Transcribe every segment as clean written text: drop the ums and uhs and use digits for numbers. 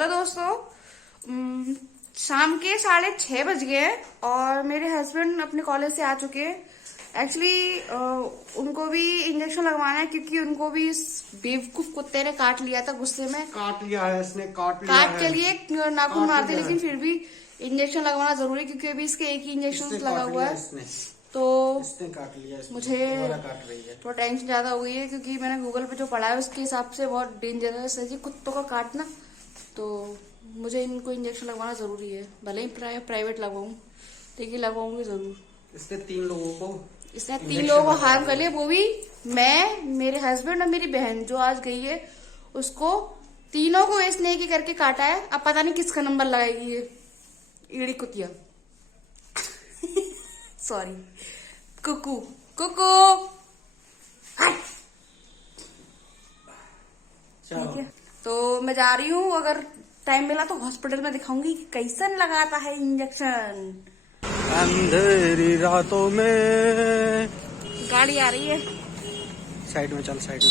Hello दोस्तों, शाम के 6:30 बज गए हैं और मेरे हस्बैंड अपने कॉलेज से आ चुके हैं। एक्चुअली उनको भी इंजेक्शन लगवाना है क्योंकि उनको भी इस बेवकूफ कुत्ते ने काट लिया था। गुस्से में काट लिया है इसने, काट के लिए नाखून मारते, लेकिन फिर भी इंजेक्शन लगवाना जरूरी क्योंकि अभी इसके एक ही इंजेक्शन लगा हुआ है। तो इसने काट लिया, मुझे काट रही है। थोड़ा टेंशन ज्यादा हो गई है क्योंकि मैंने गूगल पे जो पढ़ा है उसके हिसाब से बहुत डेंजरस है जी कुत्तों का काटना। तो मुझे इनको इंजेक्शन लगवाना जरूरी है, भले ही प्राइवेट लगवाऊं लेकिन लगवाऊंगी जरूर। इसने 3 लोगों को हार्म कर लिया, वो भी मैं, मेरे हस्बैंड और मेरी बहन जो आज गई है उसको, तीनों को इसने एक करके काटा है। अब पता नहीं किसका नंबर लगाएगी ये ईड़ी कुतिया। सॉरी कुकू कुकू। ठीक है, तो मैं जा रही हूँ, अगर टाइम मिला तो हॉस्पिटल में दिखाऊंगी कि कैसन लगाता है इंजेक्शन। अंधेरी रातों में गाड़ी आ रही है, साइड में चल, साइड में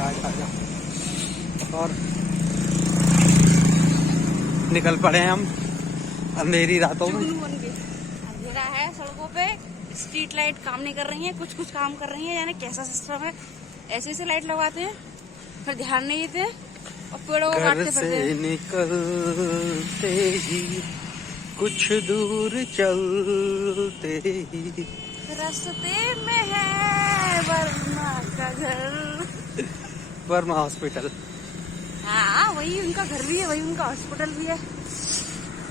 आजा। और निकल पड़े हम अंधेरी रातों में। अंधेरा है, सड़कों पे स्ट्रीट लाइट काम नहीं कर रही है, कुछ काम कर रही है, यानी कैसा सिस्टम है। ऐसे लाइट लगाते हैं फिर ध्यान नहीं देते और पेड़ों को काटते फिरते हैं। निकलते ही कुछ दूर चलते ही रास्ते में है वर्मा का घर, वर्मा हॉस्पिटल। हाँ, वही उनका घर भी है, वही उनका हॉस्पिटल भी है।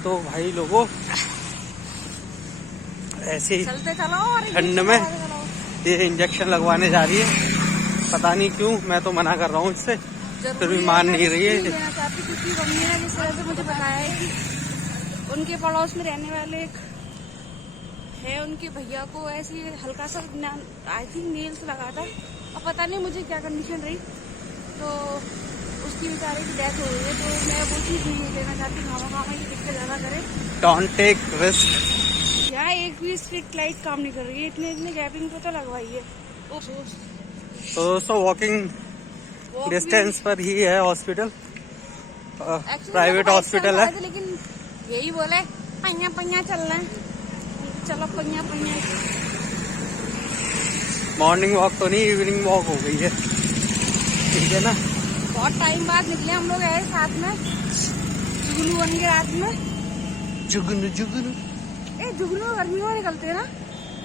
तो भाई लोगों, ऐसे ही चलते चलो और ठंड में ये इंजेक्शन लगवाने जा रही है। पता नहीं क्यों, मैं तो मना कर रहा हूँ इससे, फिर भी मान नहीं रही है। क्योंकि मम्मी ने जिस तरह से मुझे बताया है कि उनके पड़ोस में रहने वाले एक है, उनके भैया को ऐसी हल्का सा आई थिंक नेल्स लगा था और पता नहीं मुझे क्या कंडीशन रही, तो उसकी बेचारे की डेथ हो गई है। तो मैं वो चीज नहीं लेना चाहती, खामा ये दिक्कत ज्यादा करे। Don't take risk. यहाँ एक भी स्ट्रीट लाइट काम नहीं कर रही है, इतने गैपिंग पे तो लगवाई है। तो दोस्तों, वॉकिंग डिस्टेंस पर ही है हॉस्पिटल, प्राइवेट हॉस्पिटल है। लेकिन यही बोले पैया पैया चल रहे हैं, चलो पैया पैया। मॉर्निंग वॉक तो नहीं, इवनिंग वॉक हो गई है, ठीक है ना। बहुत टाइम बाद निकले हम लोग ऐसे साथ में, जुगनू बन के रात में। जुगनू जुगनू गर्मियों में निकलते हैं ना।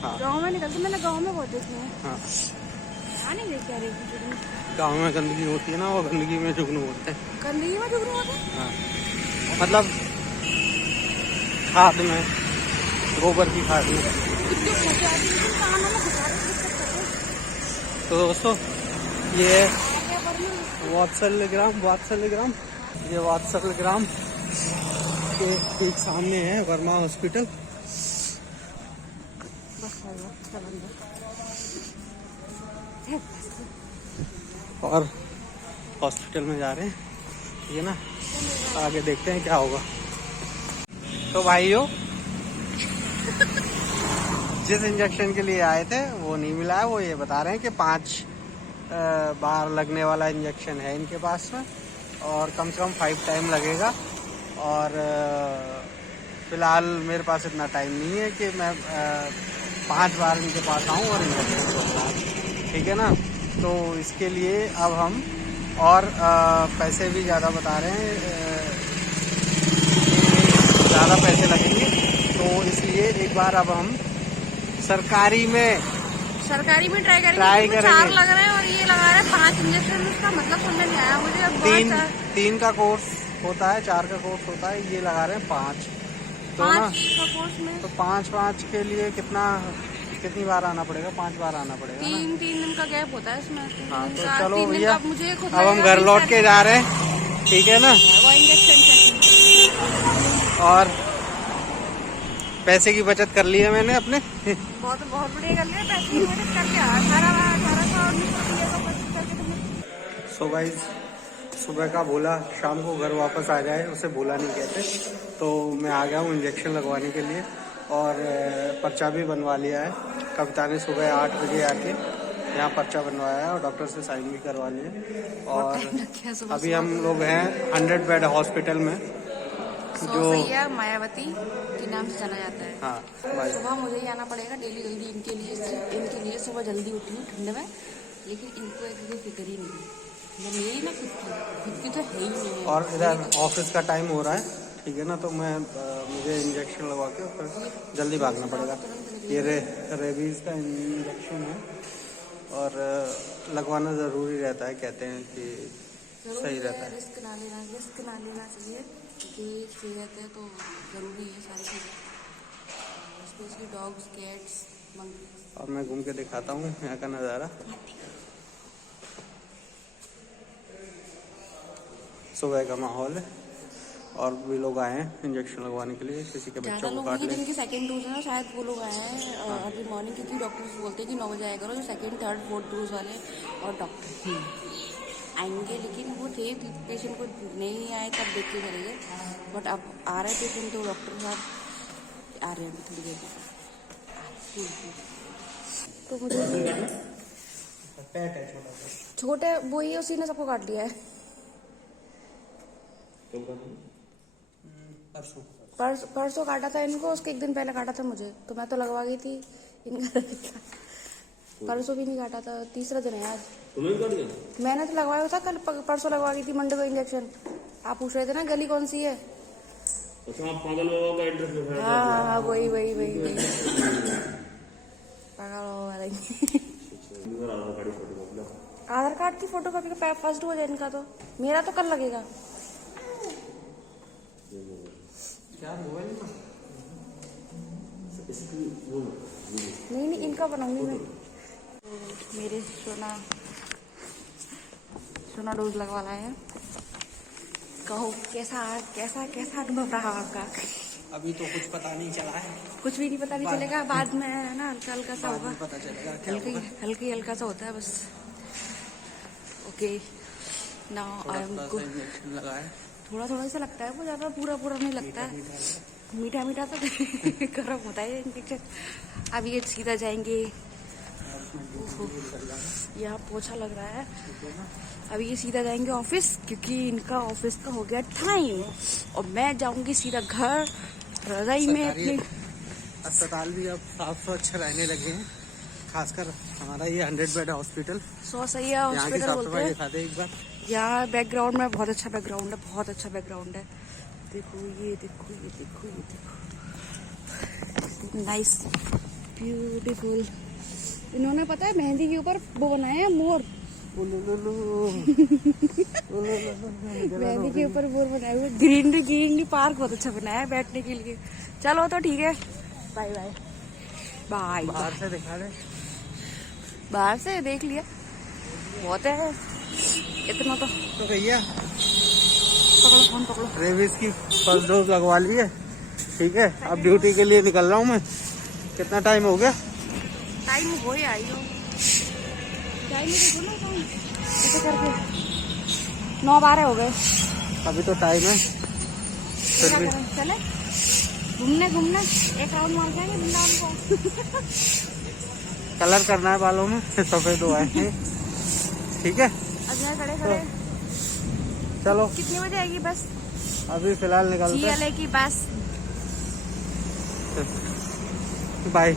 हाँ। गाँव में निकलते, मैंने गाँव में बहुत देखे हैं। हाँ, नहीं देखा जुगनू। गाँव में गंदगी होती है ना, वो गंदगी में जुगनू होते हैं। गंदगी में जुगनू होते हैं? हाँ, मतलब खाद में, गोबर की खाद में। तो दोस्तों, ये वात्सल्यग्राम के ठीक सामने है वर्मा हॉस्पिटल। और हॉस्पिटल में जा रहे हैं, ठीक है ना। आगे देखते हैं क्या होगा। तो भाइयों, जिस इंजेक्शन के लिए आए थे वो नहीं मिला है। वो ये बता रहे हैं कि 5 बार लगने वाला इंजेक्शन है इनके पास में और कम से कम 5 टाइम लगेगा। और फिलहाल मेरे पास इतना टाइम नहीं है कि मैं 5 बार इनके पास आऊँ और इंजेक्शन लगवाऊँ, ठीक है ना। तो इसके लिए अब हम और पैसे भी ज़्यादा बता रहे हैं, ज़्यादा पैसे लगेंगे, तो इसलिए एक बार अब हम सरकारी में ट्राई करेंगे। 4 लग रहे हैं और ये लगा रहे हैं 5 इंजेक्शन। उसका मतलब समझ नहीं आया मुझे। 3 का कोर्स होता है, 4 का कोर्स होता है, ये लगा रहे हैं 5। तो 5 का कोर्स में तो 5 के लिए कितनी बार आना पड़ेगा? 5 बार आना पड़ेगा। 3 दिन का गैप होता है इसमें। हाँ, तो चलो भैया, मुझे अब हम घर लौट के जा रहे हैं, ठीक है ना। वो इंजेक्शन और पैसे की बचत कर ली है मैंने अपने। बहुत बढ़िया कर लिया, पैसे की बचत करके 1800 सो गाइस, सुबह का बोला शाम को घर वापस आ जाए, उसे बोला नहीं कहते। तो मैं आ गया हूँ इंजेक्शन लगवाने के लिए और पर्चा भी बनवा लिया है। कविता ने सुबह 8 बजे आके यहाँ पर्चा बनवाया है और डॉक्टर से साइन भी करवा लिए। और अभी हम लोग हैं 100 बेड हॉस्पिटल में, जो सैया मायावती के नाम से जाना जाता है। हाँ भाई, सुबह मुझे ही आना पड़ेगा डेली जल्दी इनके लिए सुबह जल्दी उठी हूँ ठंड में, लेकिन इनको एक भी फिक्र ही नहीं है। मेरी ना खुद की तो है ही नहीं है। और इधर ऑफिस का टाइम हो रहा है, ठीक है ना, तो मुझे इंजेक्शन लगवा के फिर जल्दी भागना पड़ेगा। ये रेबीज का इंजेक्शन है और लगवाना ज़रूरी रहता है, कहते हैं कि सही रहता है। रिस्क ना लेना चाहिए, क्योंकि सेहत है तो ज़रूरी है सारी चीज़ें, स्पेशली डॉग्स, कैट्स, मंकीज। और मैं घूम के दिखाता हूँ यहाँ का नज़ारा। सुबह का माहौल है और भी लोग आए हैं इंजेक्शन लगवाने के लिए, किसी के बच्चों को काट ले। जिनके सेकंड डोज है ना, शायद वो लोग आए हैं अर्ली मॉर्निंग, क्योंकि डॉक्टर्स बोलते हैं कि 9 बजे आया करो, जो सेकंड, थर्ड, फोर्थ डोज वाले और डॉक्टर आएंगे। लेकिन वो थे पेशेंट को नहीं आए तब देख के चले गए, बट अब आ रहे पेशेंट तो डॉक्टर साहब आ रहे हैं थोड़ी देर में। तो मुझे छोटे वो ही उसी ने सबको काट लिया है। परसों काटा था इनको, उसके एक दिन पहले काटा था मुझे, तो मैं तो लगवा गई थी इनका। परसों भी नहीं काटा था, तीसरा दिन है आज। तुम्हें काट गया? मैंने तो लगवाया था कल, परसों लगवा गई थी मंडे को इंजेक्शन। आप पूछ रहे थे ना गली कौन सी है? अच्छा, आप पागल बाबा का एड्रेस लिखा है? हाँ, वही पागल वाला ही। आधार कार्ड की फोटो कॉपी का फर्स्ट डोज है इनका, तो मेरा तो कल लगेगा। नहीं, इनका बनाऊंगी मैं। तो मेरे सोना डोज लगवा लाए हैं। कहो कैसा अनुभव रहा आपका? अभी तो कुछ पता नहीं चला है, कुछ भी नहीं पता नहीं चलेगा, बाद में है ना हल्का सा होगा, पता चलेगा। हल्का सा होता है बस। Okay, now I am good. लगाए थोड़ा सा लगता है, वो ज्यादा पूरा नहीं लगता है। मीठा तो गर्म होता है इंजेक्शन। अब ये सीधा जाएंगे, यहाँ पोछा लग रहा है। अभी ये सीधा जाएंगे ऑफिस, क्योंकि इनका ऑफिस का हो गया टाइम, और मैं जाऊंगी सीधा घर रजाई में अपने। अस्पताल भी अब साफ स्वच्छ रहने लगे हैं, खासकर हमारा ये 100 बेड हॉस्पिटल। सही है हॉस्पिटल बोलते हैं। दिखा दे एक बार। यहाँ बैकग्राउंड में बहुत अच्छा बैकग्राउंड है। देखो, नाइस, ब्यूटीफुल। इन्होंने पता है मेहंदी के ऊपर वो बनाया है मोर। मेहंदी के ऊपर मोर बनाए हुए। ग्रीनरी पार्क बहुत अच्छा बनाया है बैठने के लिए। चलो तो ठीक है, बाय। बाहर से दिखा दे। बाहर से देख लिया, बहुत है इतना तो भैया फोन पकड़ो। रेबीज की फर्स्ट डोज लगवा ली है, ठीक है। अब ड्यूटी के लिए निकल रहा हूँ मैं। कितना टाइम हो गया? टाइम हो ही आई हो, टाइम देखो ना, ऐसे करके 9-12 हो गए। अभी तो टाइम है, फिर भी चले घूमने एक राउंड मार जाएंगे वृंदावन को। कलर करना है बालों में, सफेद हुआ है, ठीक है। अच्छा, खड़े चलो, कितने बजे आएगी बस? अभी फिलहाल निकलते हैं। की बस। बाय।